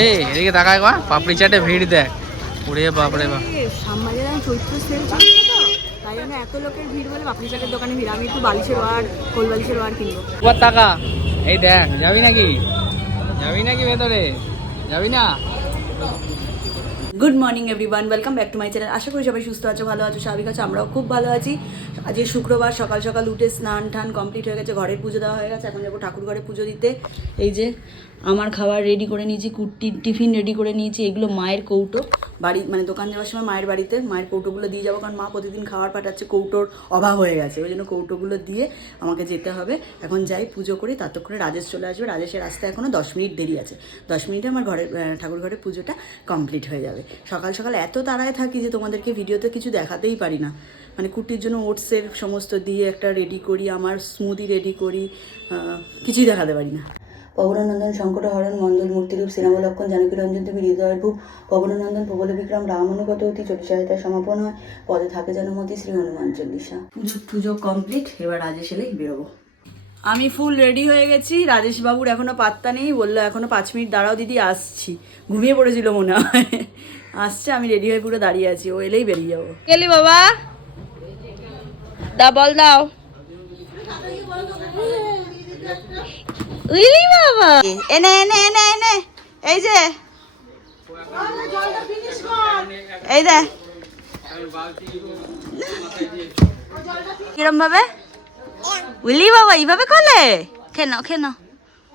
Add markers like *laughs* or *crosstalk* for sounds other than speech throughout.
এই এদিকে তাকায় গা পাপড়ি চাটে ভিড় দেখ। ওরে বাপরে বাপ। সামনে আমি চৈত্র সেল তাই জন্য এত লোকের ভিড় বলে বাপরি চাটের দোকানে ভিড়। আমি একটু বালিশের ওয়ার কোল বালিশের ওয়ার কিনবো। একবার তাকা। এই দেখ যাবি নাকি? যাবি নাকি ভেতরে? যাবি না? Good morning everyone welcome back to my channel আশা করি সবাই সুস্থ আছো ভালো আছো স্বাভাবিক আছো আমরাও খুব ভালো আছি। আজকে শুক্রবার সকাল সকাল উঠে স্নান টান কমপ্লিট হয়ে গেছে ঘরের পুজো দেওয়া হয়ে গেছে। এখন যাব ঠাকুর ঘরে পুজো দিতে। এই যে আমার খাবার রেডি করে নিয়েছি কুর্তি টিফিন রেডি করে নিয়েছি, এগুলো মায়ের কৌটো। বাড়ি মানে দোকান যাওয়ার সময় মায়ের বাড়িতে মায়ের কৌটোগুলো দিয়ে যাব, কারণ মা প্রতিদিন খাবার পাঠাচ্ছে, কৌটোর অভাব হয়ে গেছে। ওই জন্য কৌটোগুলো দিয়ে আমাকে যেতে হবে। এখন যাই, পুজো করি ততক্ষণে রাজেশ চলে আসবে। রাজেশের আসতে এখনও দশ মিনিট দেরি আছে। দশ মিনিটে আমার ঘরে পুজোটা কমপ্লিট হয়ে যাবে। সকাল সকাল এত তাড়ায় থাকি যে তোমাদেরকে ভিডিওতে কিছু দেখাতেই পারি না। মানে কুটির জন্য ওটসের সমস্ত দিয়ে একটা রেডি করি, আমার স্মুদি রেডি করি কিছুই দেখাতে পারি না। পবননন্দন শঙ্করহরণ মণ্ডল মূর্তিরূপ শ্রীরামলক্ষণ জানকী রঞ্জন দেবী হৃদয়ের ভূপ পবননন্দন প্রবল বিক্রম রামানুগত অতি চটিসাহিতায় সমাপন হয়। পদে থাকে যেন মতি শ্রী হনুমান চল্লিশা। পুজো পুজো কমপ্লিট এবার রাজেশ এলেই বেরোবো। আমি ফুল রেডি হয়ে গেছি। রাজেশ বাবুর এখনও পাত্তা নেই বলল এখনও পাঁচ মিনিট দাঁড়াও দিদি আসছি। ঘুমিয়ে পড়েছিল মনে হয়। আসছে আমি রেডি হয়ে পুরো দাঁড়িয়ে আছি ও এলেই বেরিয়ে যাব। গেলি বাবা। দা বল দাও। উইলি বাবা এনে এনে এনে এনে। এই যে। এই দে। কিরম ভাবে? উইলি বাবা এইভাবে খোলে খেন খেন।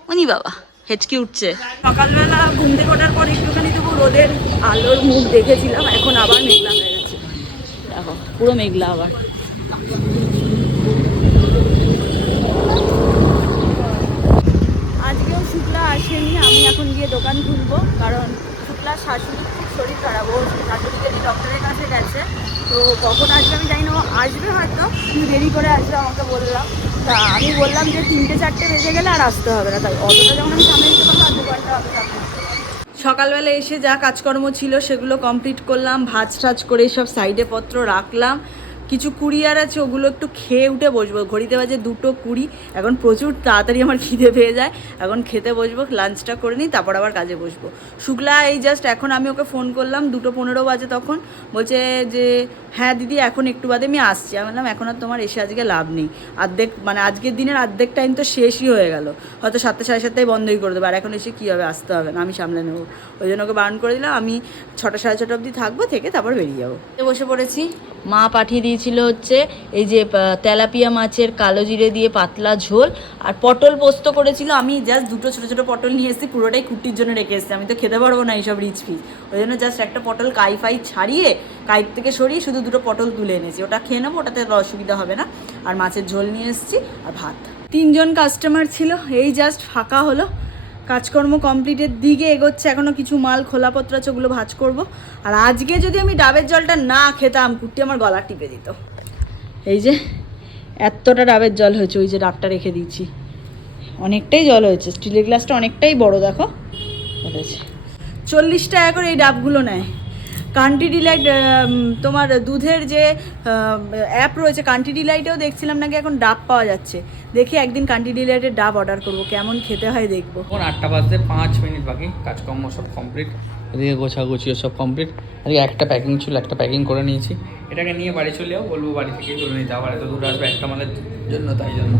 উনি বাবা হেঁচকি উঠছে। সকালবেলা ঘুম থেকে ওঠার পর একটুখানি তবু রোদের আলোর মুখ দেখেছিলাম এখন আবার মেঘলা হয়ে গেছে। দেখো পুরো মেঘলা আবার আজকেও শুক্লা আসেনি, আমি এখন গিয়ে দোকান খুলবো, কারণ শুক্লার শাশুড়ি খুব শরীর খারাপ, ও শাশুড়িকে নিয়ে ডক্টরের কাছে গেছে, তো কখন আসবে আমি জানি না, ও আসবে হয়তো তুমি দেরি করে আসবে আমাকে বললাম। তা আমি বললাম যে তিনটে, চারটে বেজে গেলে আর আসতে হবে না, তাই অতটা যখন আমি সামনে দিতে পারব আর দু ঘণ্টা হবে সকালবেলা এসে যা কাজকর্ম ছিল সেগুলো কমপ্লিট করলাম ভাজ টাজ করে সব সাইডে পত্র রাখলাম কিছু কুরিয়ার আছে, ওগুলো একটু খেয়ে উঠে বসবো। ঘড়িতে বাজে দুটো কুড়ি, এখন প্রচুর তাড়াতাড়ি আমার খিদে পেয়ে যায়। এখন খেতে বসবো লাঞ্চটা করে নিই, তারপর আবার কাজে বসবো। শুক্লা, এই জাস্ট এখন আমি ওকে ফোন করলাম, দুটো পনেরো বাজে তখন। বলছে যে হ্যাঁ দিদি, এখন একটু বাদে আমি আসছি। আমি বললাম, এখন আর তোমার এসে আজকে লাভ নেই। অর্ধেক মানে আজকের দিনের অর্ধেক টাইম তো শেষই হয়ে গেল। হয়তো সাতটা, সাড়ে সাতটায় বন্ধই করে দেবো। আর এখন এসে কী হবে আসতে হবে না? আমি সামলে নেব। ওই জন্য ওকে বারণ করে দিলাম, আমি ছটা, সাড়ে ছটা অবধি থাকব, থেকে তারপর বেরিয়ে যাব। বসে পড়েছি। মা পাঠিয়ে দিয়েছিল হচ্ছে এই যে তেলাপিয়া মাছের কালো জিরে দিয়ে পাতলা ঝোল আর পটল পোস্ত করেছিল। আমি জাস্ট দুটো ছোটো ছোটো পটল নিয়ে এসেছি, পুরোটাই কুটির জন্য রেখে এসেছি। আমি তো খেতে পারব না এইসব রিচ ফিচ ওই জন্য জাস্ট একটা পটল কাই ফাই ছাড়িয়ে কাইট থেকে সরিয়ে শুধু দুটো পটল তুলে এনেছি। ওটা খেয়ে নেব, ওটাতে অসুবিধা হবে না। আর মাছের ঝোল নিয়ে এসেছি আর ভাত। তিনজন কাস্টমার ছিল, এই জাস্ট ফাঁকা হলো। কাজকর্ম কমপ্লিটের দিকে এগোচ্ছে এখনও কিছু মাল, খোলাপত্র আছে, ওগুলো ভাজ করব। আর আজকে যদি আমি ডাবের জলটা না খেতাম কুটি আমার গলা টিপে দিত। এই যে, এতটা ডাবের জল হয়েছে, ওই যে ডাবটা রেখে দিচ্ছি অনেকটাই জল হয়েছে, স্টিলের গ্লাসটা অনেকটাই বড়, দেখো। চল্লিশ টাকা করে এই ডাবগুলো নেয়। কান্ট্রি ডিলাইট তোমার দুধের যে অ্যাপ রয়েছে কান্ট্রি ডিলাইটেও দেখছিলাম নাকি এখন ডাব পাওয়া যাচ্ছে। দেখি একদিন কান্ট্রি ডিলাইটের ডাব অর্ডার করব, কেমন খেতে হয় দেখব। আটটা বাজতে পাঁচ মিনিট বাকি, কাজকর্ম সব কমপ্লিট এদিকে গোছাগুছিও সব কমপ্লিট আজকে একটা প্যাকিং ছিল একটা প্যাকিং করে নিয়েছি। এটাকে নিয়ে বাড়ি চলে যাও বলব বাড়ি থেকে তুলে নিতে আবার এত দূর আসবে একটা মালের জন্য তাই জন্য।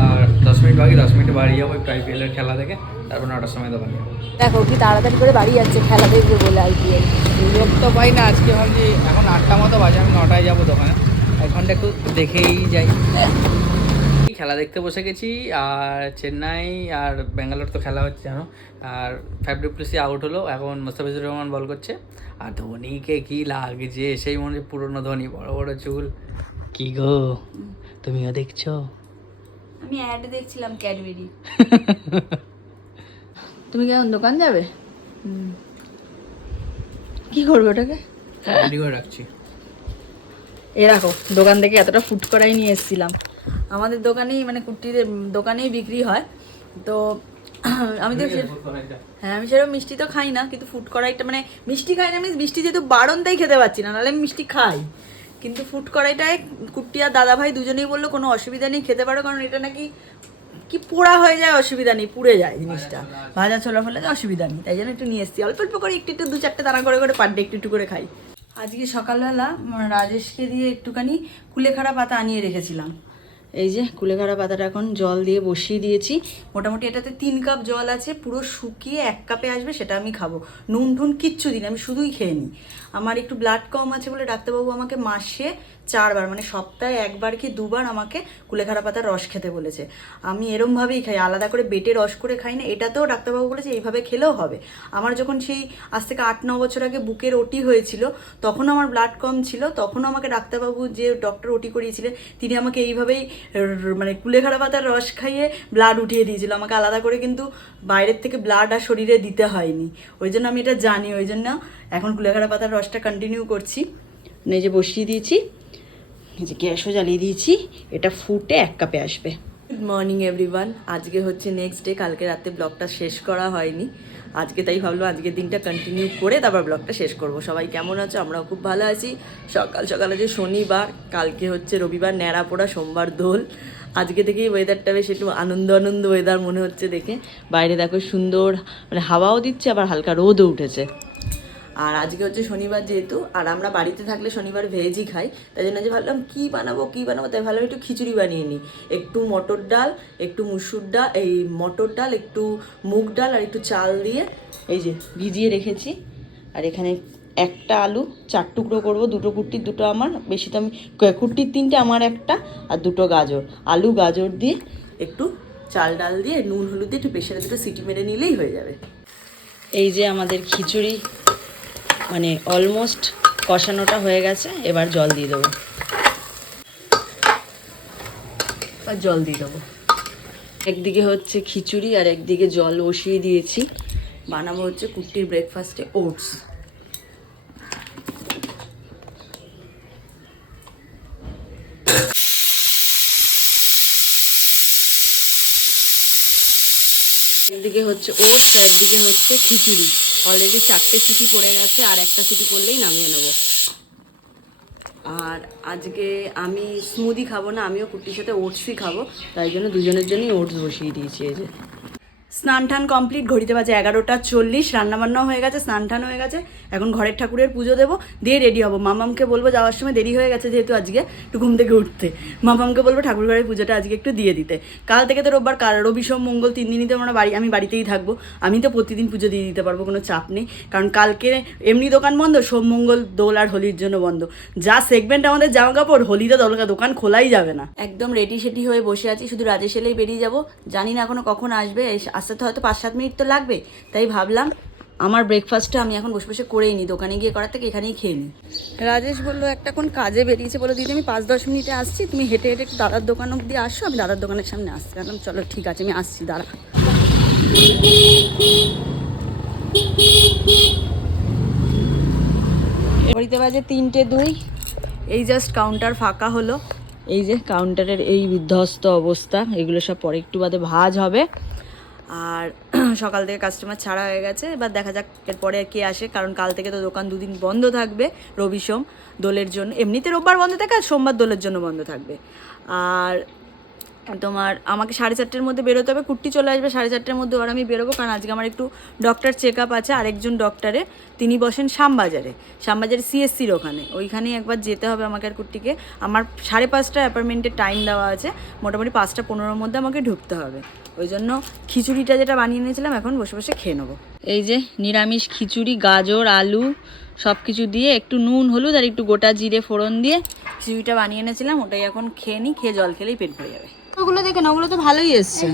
আর দশ মিনিট বাকি দশ মিনিটে বাড়ি যাব একটু আইপিএল এর খেলা দেখে তারপর নটার সময় দোকান যাব। দেখো কি তাড়াতাড়ি করে বাড়ি যাচ্ছে খেলা দেখবে বলে আইপিএল সুযোগ তো পাই না আজকে ভাবছি এখন আটটা মতো বাজে আমি নটায় যাব দোকানে। এক ঘণ্টা একটু দেখেই যাই। খেলা দেখতে বসে গেছি আর চেন্নাই আর ব্যাঙ্গালোর তো খেলা হচ্ছে জানো? আর ফাইভ ডুপ্লিসি আউট হলো এখন মোস্তাফিজুর রহমান বল করছে। আর ধোনিকে কি লাগছে সেই মনে হচ্ছে পুরনো ধোনি বড় বড় চুল। কি গো তুমিও দেখছ? আমি অ্যাড দেখছিলাম ক্যাডবেরি *laughs* তুমি কেমন দোকান যাবে? কি করবে ওটাকে? রেডি করে রাখছি। এ রাখো দোকান থেকে এতটা ফুড করাই নিয়ে এসেছিলাম। আমাদের দোকানেই মানে কুর্তিদের দোকানেই বিক্রি হয়। তো *clears throat* আমি তো হ্যাঁ আমি সেরকম মিষ্টি তো খাই না কিন্তু ফুড কড়াইটা মানে মিষ্টি খাই না মিস মিষ্টি যেহেতু বারণ তাই খেতে পারছি না নাহলে আমি মিষ্টি খাই। কিন্তু ফুড কড়াইটায় কুট্টি আর দাদা ভাই দুজনেই বলল কোনো অসুবিধা নেই খেতে পারো কারণ এটা নাকি কি পোড়া হয়ে যায় অসুবিধা নেই পুড়ে যায় জিনিসটা। ভাজা ছোলা ফলে অসুবিধা নেই তাই জন্য একটু নিয়ে এসেছি। অল্প অল্প করে একটু একটু দু চারটে দানা করে করে পার ডে একটু একটু করে খাই। আজকে সকালবেলা রাজেশকে দিয়ে একটুখানি কুলেখাড়া পাতা আনিয়ে রেখেছিলাম। এই যে কুলেখাড়া পাতাটা এখন জল দিয়ে বসিয়ে দিয়েছি। মোটামুটি এটাতে তিন কাপ জল আছে, পুরো শুকিয়ে এক কাপে আসবে সেটা আমি খাব। নুন ঠুন কিচ্ছু দিন আমি শুধুই খেয়ে নিই। আমার একটু ব্লাড কম আছে বলে ডাক্তারবাবু আমাকে মাসে চারবার মানে সপ্তাহে একবার কি দুবার আমাকে কুলেখাড়া পাতার রস খেতে বলেছে। আমি এরমভাবেই খাই, আলাদা করে বেটে রস করে খাই না, এটাতেও ডাক্তারবাবু বলেছে এইভাবে খেলেও হবে। আমার যখন সেই আজ থেকে আট ন বছর আগে বুকের ওটি হয়েছিল তখন আমার ব্লাড কম ছিল তখন আমাকে ডাক্তারবাবু যে ডক্টর ওটি করিয়েছিলেন, তিনি আমাকে এইভাবেই মানে কুলেখাড়া পাতার রস খাইয়ে ব্লাড উঠিয়ে দিয়েছিল। আমাকে আলাদা করে কিন্তু বাইরের থেকে ব্লাড আর শরীরে দিতে হয়নি। ওই জন্য আমি এটা জানি, ওই জন্য এখন কুলেখাড়া পাতার রসটা কন্টিনিউ করছি। এই যে বসিয়ে দিয়েছি। এই যে গ্যাসও জ্বালিয়ে দিয়েছি, এটা ফুটে এক কাপে আসবে। গুড মর্নিং এভরিওয়ান আজকে হচ্ছে নেক্সট ডে কালকে রাতে ব্লগটা শেষ করা হয়নি। আজকে তাই ভাবলো আজকের দিনটা কন্টিনিউ করে তারপর ব্লগটা শেষ করব। সবাই কেমন আছো? আমরাও খুব ভালো আছি। সকাল সকাল আছে শনিবার, কালকে হচ্ছে রবিবার, ন্যাড়া পোড়া সোমবার দোল। আজকে থেকেই ওয়েদারটা বেশ একটু আনন্দ আনন্দ ওয়েদার মনে হচ্ছে দেখে। বাইরে দেখো সুন্দর মানে হাওয়াও দিচ্ছে, আবার হালকা রোদও উঠেছে। আর আজকে হচ্ছে শনিবার যেহেতু, আর আমরা বাড়িতে থাকলে শনিবার ভেজই খাই, তাই জন্য যে ভাবলাম কী বানাবো কী বানাবো, তাই ভাবলাম একটু খিচুড়ি বানিয়ে নিই। একটু মটর ডাল, একটু মুসুর ডাল, এই মটর ডাল, একটু মুগ ডাল আর একটু চাল দিয়ে এই যে ভিজিয়ে রেখেছি। আর এখানে একটা আলু, চার টুকরো করব, দুটো কুর্তির দুটো আমার, বেশি তো আমি কুর্তির তিনটে আমার একটা, আর দুটো গাজর। আলু, গাজর দিয়ে একটু চাল ডাল দিয়ে, নুন, হলুদ দিয়ে একটু প্রেশারে দুটো সিটি মেরে নিলেই হয়ে যাবে। এই যে আমাদের খিচুড়ি মানে অলমোস্ট কষানোটা হয়ে গেছে, এবার জল দিয়ে দেবো। আর জল দিয়ে দেবো। একদিকে হচ্ছে খিচুড়ি আর একদিকে জল বসিয়ে দিয়েছি। বানাবো হচ্ছে কুট্টির ব্রেকফাস্টে ওটস একদিকে হচ্ছে ওটস আর একদিকে হচ্ছে খিচুড়ি। অলরেডি চারটে সিটি পড়ে গেছে, আর একটা সিটি পড়লেই নামিয়ে নেব। আর আজকে আমি স্মুদি খাব না, আমিও কুটির সাথে ওটসই খাব, তাই জন্য দুজনের জন্যই ওটস বসিয়ে দিয়েছি এই যে। স্নান টান কমপ্লিট, ঘড়িতে বাজে এগারোটা চল্লিশ, রান্নাবান্নাও হয়ে গেছে স্নান টান হয়ে গেছে। এখন ঘরের ঠাকুরের পুজো দেবো, দিয়ে রেডি হব। মামামকে বলব যাওয়ার সময় দেরি হয়ে গেছে যেহেতু আজকে একটু ঘুম থেকে উঠতে। মামামকে বলব ঠাকুর ঘরের পুজোটা আজকে একটু দিয়ে দিতে। কাল থেকে তো রোববার, কাল রবি, সোম, মঙ্গল তিন দিনই তো আমরা বাড়ি, আমি বাড়িতেই থাকব। আমি তো প্রতিদিন পুজো দিয়ে দিতে পারব, কোনো চাপ নেই। কারণ কালকে এমনি দোকান বন্ধ, সোম, মঙ্গল, দোল আর হোলির জন্য বন্ধ। যা সেগমেন্ট আমাদের জামা কাপড় হোলিতে দলকা দোকান খোলাই যাবে না। একদম রেডি সেটি হয়ে বসে আছি, শুধু রাজেশ এলেই বেরিয়ে যাব। জানি না এখনও কখন আসবে আসতে তো হয়তো পাঁচ সাত মিনিট তো লাগবে তাই ভাবলাম আমার ব্রেকফাস্টটা আমি এখন বসে বসে করেই নিই দোকানে গিয়ে করার থেকে এখানেই খেয়ে নিই। রাজেশ বলল একটা কোন কাজে বেরিয়েছে বলে দিদি আমি পাঁচ দশ মিনিটে আসছি তুমি হেঁটে হেঁটে একটু দাদার দোকান অব্দি আসো আমি দাদার দোকানের সামনে আসছি। বললাম চলো ঠিক আছে আমি আসছি দাঁড়া। ঘড়িতে বাজে তিনটে দুই এই জাস্ট কাউন্টার ফাঁকা হলো। এই যে কাউন্টারের এই বিধ্বস্ত অবস্থা এগুলো সব পরে একটু বাদে ভাজ হবে। আর *clears throat* সকাল থেকে কাস্টমার ছাড়া হয়ে গেছে। এবার দেখা যাক এরপরে কে আসে, কারণ কাল থেকে তো দোকান দুদিন বন্ধ থাকবে, রবি সোম, দোলের জন্য। এমনিতে রোববার বন্ধ থাকে আর সোমবার দোলের জন্য বন্ধ থাকবে। আর তোমার আমাকে সাড়ে চারটের মধ্যে বেরোতে হবে কুর্তি চলে আসবে সাড়ে চারটের মধ্যে আর আমি বেরোবো, কারণ আজকে আমার একটু ডক্টর চেক আপ আছে, আরেকজন ডক্টরে তিনি বসেন শ্যামবাজারে শ্যামবাজারে সিএসসির ওখানে, ওইখানেই একবার যেতে হবে আমাকে আর কুর্তিকে আমার সাড়ে পাঁচটা অ্যাপার্টমেন্টের টাইম দেওয়া আছে, মোটামুটি পাঁচটা পনেরোর মধ্যে আমাকে ঢুকতে হবে, ওই জন্য খিচুড়িটা যেটা বানিয়ে নিয়েছিলাম এখন বসে বসে খেয়ে নেব। এই যে নিরামিষ খিচুড়ি, গাজর, আলু সব কিছু দিয়ে একটু নুন, হলুদ আর একটু গোটা জিরে, ফোড়ন দিয়ে খিচুড়িটা বানিয়ে এনেছিলাম, ওটাই এখন খেয়ে নিই, খেয়ে জল খেলেই পেট ভরে যাবে। ওগুলো দেখে না ওগুলো তো ভালোই এসছে।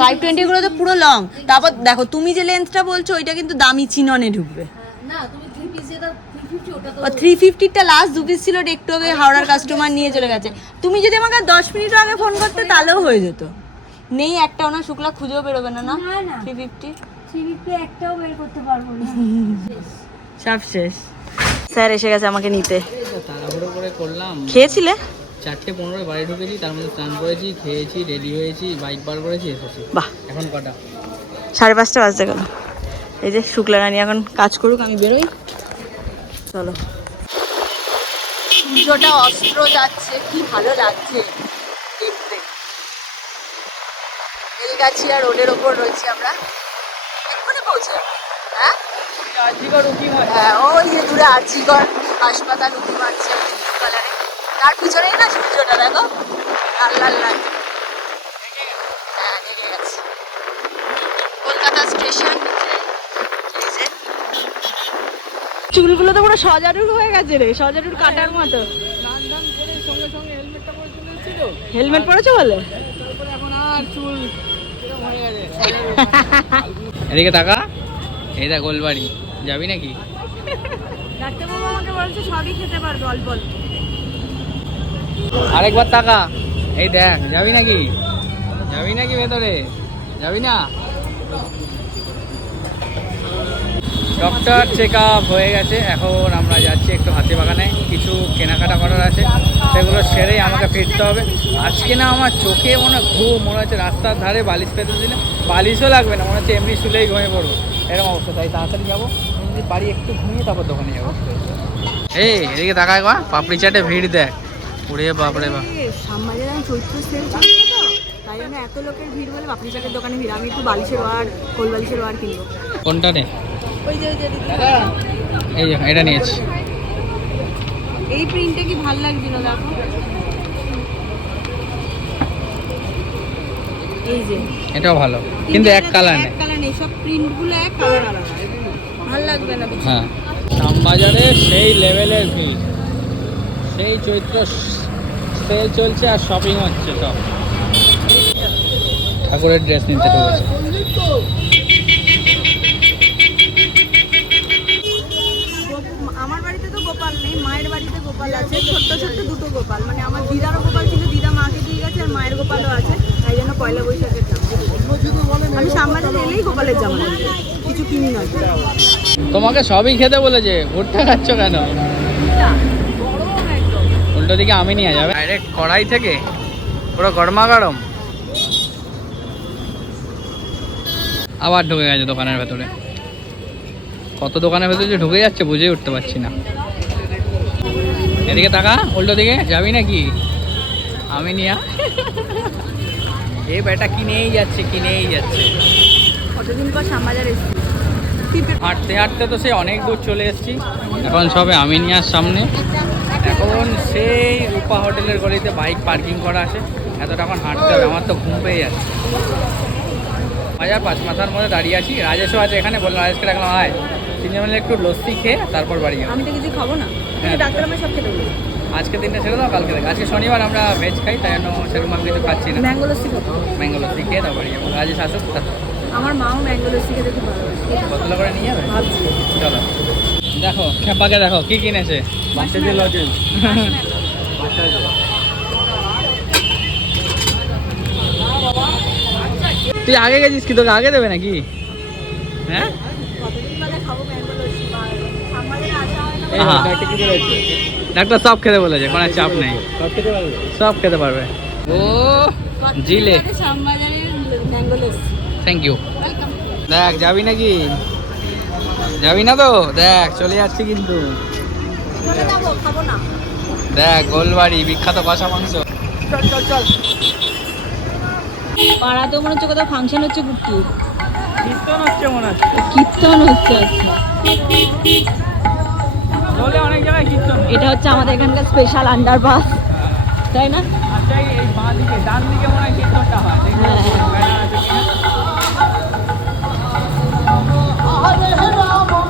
ফাইভ টোয়েন্টি গুলো তো পুরো লং তারপর দেখো তুমি যে লেন্থটা বলছো ওইটা কিন্তু দামি চিননে ঢুকবে। থ্রি ফিফটিটা লাস্ট দু পিস ছিল একটু আগে হাওড়ার কাস্টমার নিয়ে চলে গেছে। তুমি যদি আমাকে দশ মিনিট আগে ফোন করতে তাহলেও হয়ে যেত। নেই একটা ওনার শুক্লা খুঁজেও বেরোবে না না? থ্রি ফিফটি সিঁড়িতে একটাও বের করতে পারব না। সব শেষ। স্যার এসে গেছে আমাকে নিতে। করলাম। খেয়েছিলে? চারটে পনেরো বাড়ি ঢুকেছি তার মধ্যে স্নান করেছি খেয়েছি রেডি হয়েছি বাইক বার করেছি এসেছি। বাহ। এখন কটা? সাড়ে পাঁচটা বাজতে গেল। এই যে শুক্লা রানী এখন কাজ করুক আমি বেরোই। চলো। সূর্যটা অস্ত্র যাচ্ছে কি ভালো লাগছে দেখতে। বেলগাছিয়া রোডের ওপর রয়েছি আমরা। এক্ষুনি পৌঁছে হ্যাঁ? হ্যাঁ ওই যে দূরে আর্চিগড় হাসপাতাল উঠে মারছে। তার পিছনেই না সূর্যটা দেখো। লাল লাল লাগছে হ্যাঁ গেছে। কলকাতা স্টেশন চুলগুলো তো পুরো সজারুর হয়ে গেছে রে সজারুর কাটার মতো। স্নান টান করে সঙ্গে সঙ্গে হেলমেটটা পরে চলে হেলমেট পরেছো বলে? তারপরে এখন আর চুল এরকম হয়ে গেছে। এদিকে টাকা দেখ গোলবাড়ি যাবি নাকি? ডাক্তারবাবু আমাকে বলছে সবই খেতে পারবে অল্প অল্প। আরেকবার টাকা এই দেখ, যাবি নাকি? যাবি নাকি ভেতরে? যাবি না? ডক্টর চেক হয়ে গেছে। এখন আমরা যাচ্ছি একটু হাতিবাগানে কিছু কেনাকাটা করার আছে। সেগুলো সেরেই আমাকে ফিরতে হবে। আজকে না আমার চোখে মনে ঘুম, মনে হচ্ছে রাস্তার ধারে বালিশ পেতে দিলে। বালিশও লাগবে না, মনে হচ্ছে এমনি শুলেই ঘুমিয়ে পড়ব। এরকম অবস্থা। তাই তাড়াতাড়ি যাব। বাড়ি একটু ঘুমিয়ে তারপর দোকানে যাব। এই, এদিকে তাকা একবার। পাপড়ি চাটে ভিড় দেখ। উড়ে বাপরে বাপ। সামবাজারে আমি চৈত্র সেল চলছে তো তাই জন্য এত লোকের ভিড় বলে বাপনি চাটের দোকানে ভিড়। আমি একটু বালিশের ওয়ার কোল বালিশের ওয়ার কিনবো। কোনটা রে? ওই যে এই যে এটা নিয়েছি। এই প্রিন্টে কি ভালো লাগছিল দেখো। এই যে। এটাও ভালো। কিন্তু এক কালার নেই এক কালার নেই সব প্রিন্টগুলো এক কালার আলাদা। ভালো লাগবে না। হ্যাঁ। শ্যামবাজারে সেই লেভেলের ভিড়। সেই চৈত্র সেল চলছে আর শপিং হচ্ছে সব। ঠাকুরের ড্রেস নিতে ঢুকেছে। আমার বাড়িতে তো গোপাল নেই মায়ের বাড়িতে গোপাল আছে ছোট্ট ছোট্ট দুটো গোপাল। মানে আমার দিদারও গোপাল ছিল দিদা মাকে দিয়ে গেছে আর মায়ের গোপালও আছে তাই জন্য পয়লা বৈশাখের জামা। আমি সামবাজারে এলেই গোপালের জামা কিছু কিনি না তোমাকে সবই খেতে বলেছে ভুট্টা খাচ্ছ কেন? উল্টো দিকে আমি নিয়ে যাবে। ডাইরেক্ট কড়াই থেকে? পুরো গরমা গরম? আবার ঢুকে গেছে দোকানের ভেতরে। কত দোকানের ভেতরে যে ঢুকে যাচ্ছে বুঝেই উঠতে পারছি না। এদিকে তাকা উল্টো দিকে। যাবি নাকি? আমি নিয়া। এই বেটা কিনেই যাচ্ছে কিনেই যাচ্ছে। কতদিন পর শ্যামবাজার এসেছি হাঁটতে হাঁটতে তো সে অনেক দূর চলে এসেছি। এখন সবে আমিনিয়ার সামনে। এখন সেই রূপা হোটেলের গলিতে বাইক পার্কিং করা আছে। এতটা এখন হাঁটতে হবে আমার তো ঘুম পেয়ে যাচ্ছে। বাজার পাঁচ মাথার মধ্যে দাঁড়িয়ে আছি। রাজেশও আছে এখানে বললাম রাজেশকে রাখলাম আয়। তিনজন মিলে একটু লস্যি খেয়ে তারপর বাড়ি যাব। আমি তো কিছু খাব না। হ্যাঁ। ডাক্তার আমার সব খেতে আজকে দিনটা ছেড়ে দাও কালকে আজকে শনিবার আমরা ভেজ খাই তাই জন্য সেরকম আমি কিছু খাচ্ছি না। ম্যাঙ্গো লস্যি খাব। ম্যাঙ্গো লস্যি খেয়ে তারপর বাড়ি যাব। রাজেশ আসুক আমার মাও ম্যাঙ্গো লস্যি খেতে খুব ভালোবাসে। বোতলে করে নিয়ে যাবে? চলো। দেখো খেপাকে দেখো কি কিনেছে? বাচ্চাদের লজেন্স তুই আগে গেছিস কি? তোকে আগে দেবে নাকি? হ্যাঁ। ডাক্তার সব খেতে বলেছে কোনো চাপ নেই। সব খেতে পারবে? ও জিলে। থ্যাংক ইউ দেখ যাবি নাকি? যাবি না তো? দেখ চলে যাচ্ছি কিন্তু। দেখ গোলবাড়ি বিখ্যাত কষা মাংস। চল চল চল। পাড়াতেও মনে হচ্ছে কোথাও ফাংশন হচ্ছে কুট্টি কীর্তন হচ্ছে মনে হচ্ছে। কীর্তন হচ্ছে আচ্ছা। অনেক জায়গায় কীর্তন। এটা হচ্ছে আমাদের এখানকার স্পেশাল আন্ডারপাস তাই না? আচ্ছা এই বাঁ দিকে ডান দিকে মনে হয় কীর্তনটা হয়। হ্যাঁ।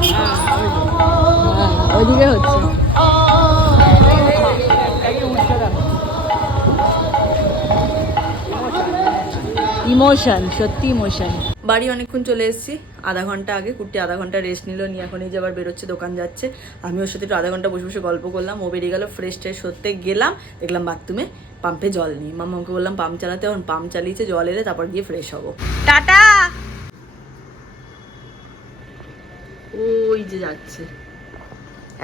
কিনা। হ্যাঁ, ওইদিকে হচ্ছে। ইমোশন সত্যি ইমোশন বাড়ি অনেকক্ষণ চলে এসেছি, আধা ঘণ্টা আগে কুর্তি আধা ঘণ্টা রেস্ট নিল, নিয়ে এখন এই যে আবার বেরোচ্ছে, দোকান যাচ্ছে। আমি ওর সাথে একটু আধা ঘণ্টা বসে বসে গল্প করলাম, ও বেরিয়ে গেল ফ্রেশ ট্রেশ হতে গেলাম, দেখলাম বাথরুমে পাম্পে জল নেই। মামাকে বললাম পাম্প চালাতে? এখন পাম্প চালিয়েছে, জল এলে তারপর গিয়ে ফ্রেশ হব। টাটা! ওই যে যাচ্ছে।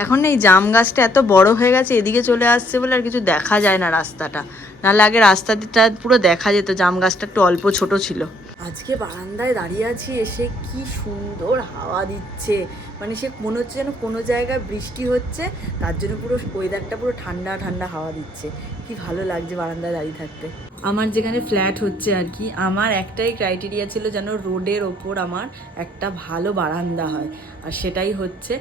এখন এই জাম গাছটা এত বড় হয়ে গেছে, এদিকে চলে আসছে বলে আর কিছু দেখা যায় না রাস্তাটা। নাহলে আগে রাস্তাটা পুরো দেখা যেত জাম গাছটা একটু অল্প ছোট ছিল। আজকে বারান্দায় দাঁড়িয়ে আছি এসে কি সুন্দর হাওয়া দিচ্ছে। মানে সে মনে হচ্ছে যেন কোনো জায়গায় বৃষ্টি হচ্ছে তার জন্য পুরো ওয়েদারটা পুরো ঠান্ডা ঠান্ডা হাওয়া দিচ্ছে। কি ভালো লাগছে বারান্দায় দাঁড়িয়ে থাকতে। আমার যেখানে ফ্ল্যাট হচ্ছে আর কি আমার একটাই ক্রাইটেরিয়া ছিল যেন রোডের ওপর আমার একটা ভালো বারান্দা হয় আর সেটাই হচ্ছে।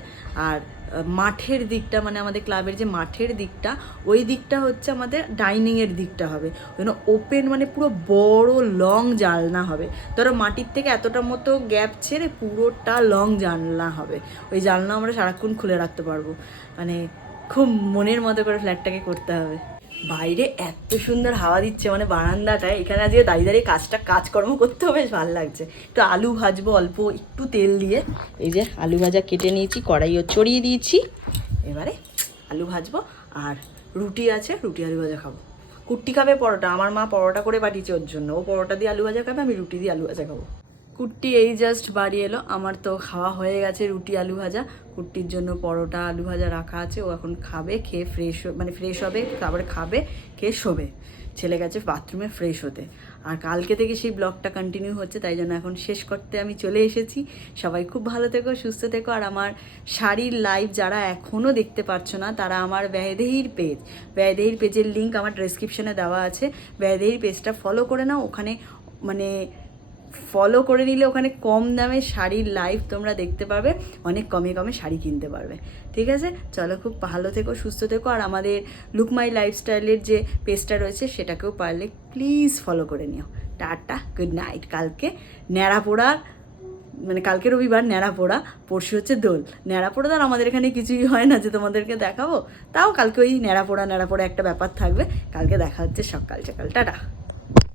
আর মাঠের দিকটা মানে আমাদের ক্লাবের যে মাঠের দিকটা, ওই দিকটা হচ্ছে আমাদের ডাইনিংয়ের দিকটা হবে। যেন ওপেন মানে পুরো বড় লং জানলা হবে। ধরো মাটির থেকে এতটা মতো গ্যাপ ছেড়ে পুরোটা লং জানলা হবে। ওই জানলা আমরা সারাক্ষণ খুলে রাখতে পারব। মানে খুব মনের মতো করে ফ্ল্যাটটাকে করতে হবে। বাইরে এত সুন্দর হাওয়া দিচ্ছে মানে বারান্দাটায়। এখানে আজকে দাঁড়িয়ে দাঁড়িয়ে কাজটা, কাজকর্ম করতেও বেশ ভালো লাগছে। একটু আলু ভাজবো অল্প, একটু তেল দিয়ে। এই যে আলু ভাজা কেটে নিয়েছি, কড়াইও চড়িয়ে দিয়েছি। এবারে আলু ভাজবো, আর রুটি আছে, রুটি আলু ভাজা খাব। কুট্টি খাবে পরোটা, আমার মা পরোটা করে পাঠিয়েছে ওর জন্য। ও পরোটা দিয়ে আলু ভাজা খাবে, আমি রুটি দিয়ে আলু ভাজা খাব। কুট্টি এই জাস্ট বাড়ি এলো। আমার তো খাওয়া হয়ে গেছে, রুটি, আলু ভাজা। কুট্টির জন্য পরোটা, আলু ভাজা রাখা আছে। ও এখন খাবে, খেয়ে ফ্রেশ মানে ফ্রেশ হবে, তারপরে খাবে, খেয়ে শোবে। ছেলে গেছে বাথরুমে ফ্রেশ হতে। আর কালকে থেকে সেই ব্লগটা কন্টিনিউ হচ্ছে, তাই জন্য এখন শেষ করতে আমি চলে এসেছি। সবাই খুব ভালো থেকো, সুস্থ থেকো। আর আমার শাড়ির লাইভ যারা এখনও দেখতে পারছ না, তারা আমার ব্যয়দেহির পেজ ব্যয়দেহির পেজের লিঙ্ক আমার ডেসক্রিপশনে দেওয়া আছে। ব্যয়দেহির পেজটা ফলো করে নাও। ওখানে মানে ফলো করে নিলে ওখানে কম দামে শাড়ির লাইভ তোমরা দেখতে পারবে, অনেক কমে কমে শাড়ি কিনতে পারবে। ঠিক আছে? চলো খুব ভালো থেকো, সুস্থ থেকো, আর আমাদের লুক মাই লাইফস্টাইলের যে পেজটা রয়েছে, সেটাকেও পারলে প্লিজ ফলো করে নিও। টাটা গুড নাইট কালকে ন্যাড়াপোড়া মানে কালকে রবিবার ন্যাড়াপোড়া, পরশু হচ্ছে দোল। ন্যাড়াপোড়া তো আর আমাদের এখানে কিছুই হয় না যে তোমাদেরকে দেখাবো। তাও কালকে ওই ন্যাড়াপোড়া ন্যাড়াপোড়া একটা ব্যাপার থাকবে। কালকে দেখা হচ্ছে সকাল সকাল। টাটা।